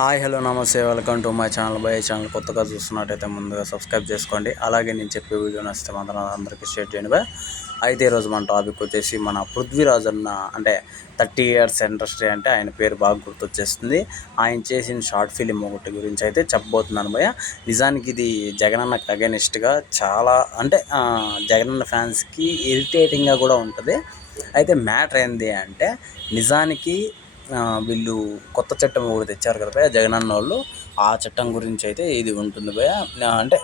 Hi hello నమస్తే welcome to my channel. Channel కొత్తగా చూస్తున్నట్టయితే ముందుగా సబ్స్క్రైబ్ చేసుకోండి. అలాగే నేను చెప్పే వీడియో నచ్చితే మాత్రం అందరికీ షేర్ చేయండి అయితే ఈరోజు మన టాపిక్ వచ్చేసి మన పృథ్వీరాజ్ అన్న అంటే 30 years ఇండస్ట్రీ అంటే ఆయన పేరు బాగా గుర్తొచ్చేస్తుంది. ఆయన చేసిన షార్ట్ ఫిలిం ఒకటి గురించి అయితే చెప్పబోతున్నాను నిజానికి ఇది జగనన్నకు అగైనెస్ట్గా చాలా అంటే జగనన్న ఫ్యాన్స్కి ఇరిటేటింగ్గా కూడా ఉంటుంది. అయితే మ్యాటర్ ఏంది అంటే నిజానికి వీళ్ళు కొత్త చట్టం ఒకటి తెచ్చారు కదా జగనన్న వాళ్ళు. ఆ చట్టం గురించి అయితే ఇది ఉంటుంది అంటే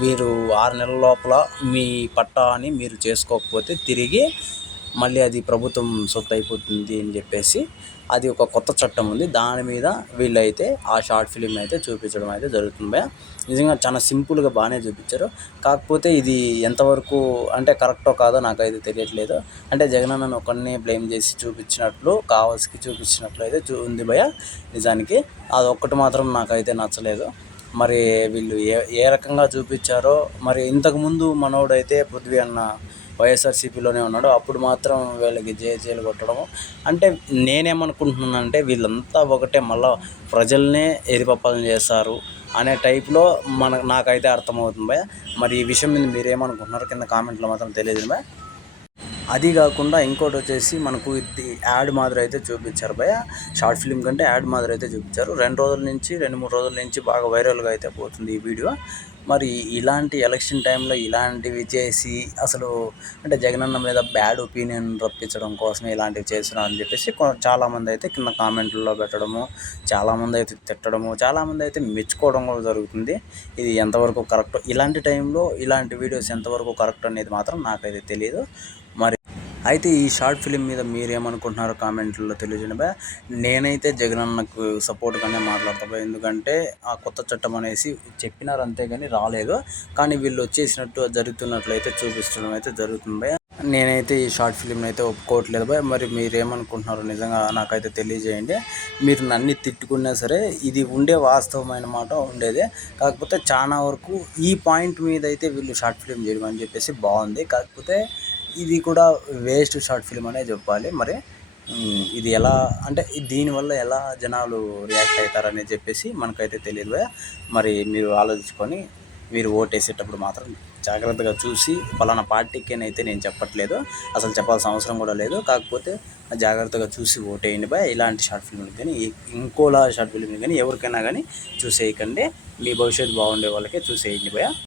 మీరు 6 నెలల లోపల మీ పట్టాని మీరు చేసుకోకపోతే తిరిగి మళ్ళీ అది ప్రభుత్వం సొత్తు అయిపోతుంది అని చెప్పేసి అది ఒక కొత్త చట్టం ఉంది. దాని మీద వీళ్ళైతే ఆ షార్ట్ ఫిలిం అయితే చూపించడం అయితే జరుగుతుంది నిజంగా చాలా సింపుల్గా బాగానే చూపించారు. కాకపోతే ఇది ఎంతవరకు అంటే కరెక్టో కాదో నాకైతే తెలియట్లేదు. అంటే జగనన్నను ఒకరిని బ్లేమ్ చేసి చూపించినట్లు కావాల్సి చూపించినట్లు అయితే ఉంది నిజానికి అది ఒక్కటి మాత్రం నాకైతే నచ్చలేదు. మరి వీళ్ళు ఏ రకంగా చూపించారో మరి ఇంతకుముందు మనోడైతే పృథ్వీ అన్న వైఎస్ఆర్సీపీలోనే ఉన్నాడు. అప్పుడు మాత్రం వీళ్ళకి జేజేలు కొట్టడము అంటే నేనేమనుకుంటున్నానంటే వీళ్ళంతా ఒకటే మళ్ళీ ప్రజల్నే ఎరిపప్పలను చేస్తారు అనే టైప్లో నాకైతే అర్థమవుతుంది మరి ఈ విషయం మీద మీరేమనుకుంటున్నారు కింద కామెంట్లో మాత్రం తెలియదు అది కాకుండా ఇంకోటి వచ్చేసి మనకు ఇది యాడ్ మాదిరి అయితే చూపించారు షార్ట్ ఫిలిం కంటే యాడ్ మాదిరి అయితే చూపించారు. 2-3 రోజుల నుంచి బాగా వైరల్గా అయితే పోతుంది ఈ వీడియో. మరి ఇలాంటి ఎలక్షన్ టైంలో ఇలాంటివి చేసి అసలు అంటే జగనన్న మీద బ్యాడ్ ఒపీనియన్ రప్పించడం కోసమే ఇలాంటివి చేస్తున్నారు అని చెప్పేసి చాలామంది అయితే కింద కామెంట్లలో పెట్టడము, చాలామంది అయితే తిట్టడము, చాలామంది అయితే మెచ్చుకోవడం కూడా జరుగుతుంది. ఇది ఎంతవరకు కరెక్ట్, ఇలాంటి టైంలో ఇలాంటి వీడియోస్ ఎంతవరకు కరెక్ట్ అనేది మాత్రం నాకైతే తెలియదు. మరి అయితే ఈ షార్ట్ ఫిలిం మీద మీరేమనుకుంటున్నారో కామెంట్లలో తెలియజేయండి నేనైతే జగనన్నకు సపోర్ట్గానే మాట్లాడతా ఎందుకంటే ఆ కొత్త చట్టం అనేసి చెప్పినారు అంతేగాని రాలేదు. కానీ వీళ్ళు వచ్చేసినట్టు జరుగుతున్నట్లయితే చూపించడం అయితే జరుగుతుంది నేనైతే ఈ షార్ట్ ఫిలింని అయితే ఒప్పుకోవట్లేదు మరి మీరేమనుకుంటున్నారో నిజంగా నాకైతే తెలియజేయండి. మీరు నన్ను తిట్టుకున్నా సరే ఇది ఉండే వాస్తవమైన మాట ఉండేదే. కాకపోతే చాలా వరకు ఈ పాయింట్ మీద అయితే వీళ్ళు షార్ట్ ఫిలిం చేయడం అని చెప్పేసి బాగుంది. కాకపోతే ఇది కూడా వేస్ట్ షార్ట్ ఫిలిం అనే చెప్పాలి. మరి ఇది ఎలా అంటే దీనివల్ల ఎలా జనాలు రియాక్ట్ అవుతారని చెప్పేసి మనకైతే తెలియదు మరి మీరు ఆలోచించుకొని మీరు ఓటేసేటప్పుడు మాత్రం జాగ్రత్తగా చూసి పలానా పార్టీకేనైతే నేను చెప్పట్లేదు, అసలు చెప్పాల్సిన అవసరం కూడా లేదు. కాకపోతే జాగ్రత్తగా చూసి ఓటేయండి ఇలాంటి షార్ట్ ఫిల్మ్లు కానీ ఇంకోలా షార్ట్ ఫిల్మ్లు కానీ ఎవరికైనా కానీ చూసేయకండి. మీ భవిష్యత్తు బాగుండే వాళ్ళకే చూసేయండి